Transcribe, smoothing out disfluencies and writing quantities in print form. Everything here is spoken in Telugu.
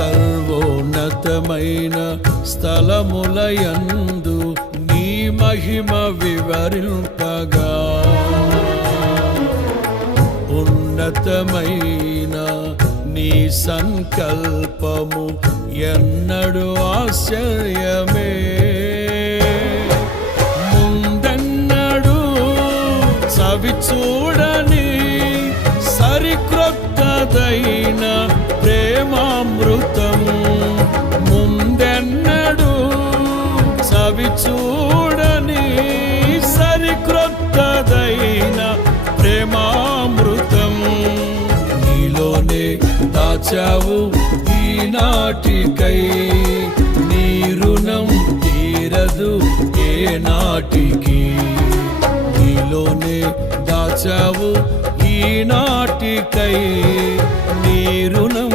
సర్వోన్నతమైన స్థలములయందు నీ మహిమ వివరింపగా ఉన్నతమైన నీ సంకల్పము ఎన్నడు ఆశ్చర్యమే. ముందెన్నడు చవి చూడని సరిక్రొత్తదైన ప్రేమామృతము, ముందెన్నడు చవి చూడని సరిక్రొత్తదైన ప్రేమామృతము నీలోనే దాచావు ఈనాటికై. నీ రుణం తీరదు ఏ నాటికి. నీలోనే దాచావు ఈనాటికై. నీ రుణం